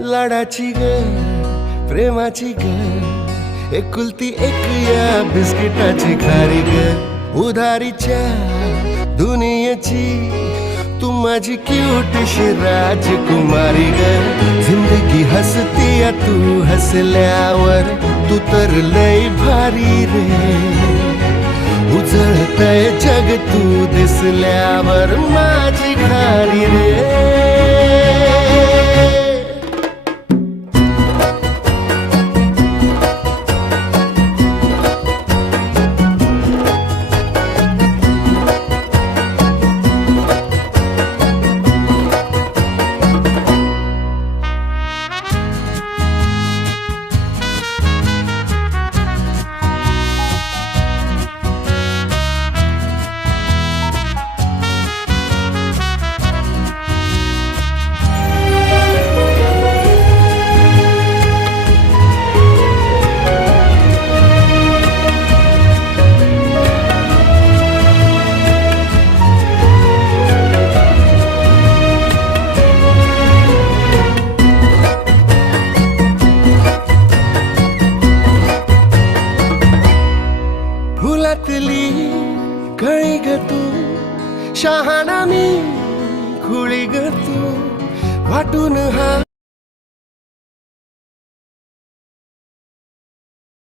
लाडाची ग प्रेमाची ग एकुलती एक या बिस्किटाची खारी ग उधारीच्या दुनियेची तू माझी क्यूटशी राजकुमारी ग जिंदगी हसती या तू हसल्यावर तू तर लय भारी रे उजळतय जग तू दिसल्यावर माझी खारी रे फुलातली कळी ग तू शहाणा मी खुळी ग तू वाटून हा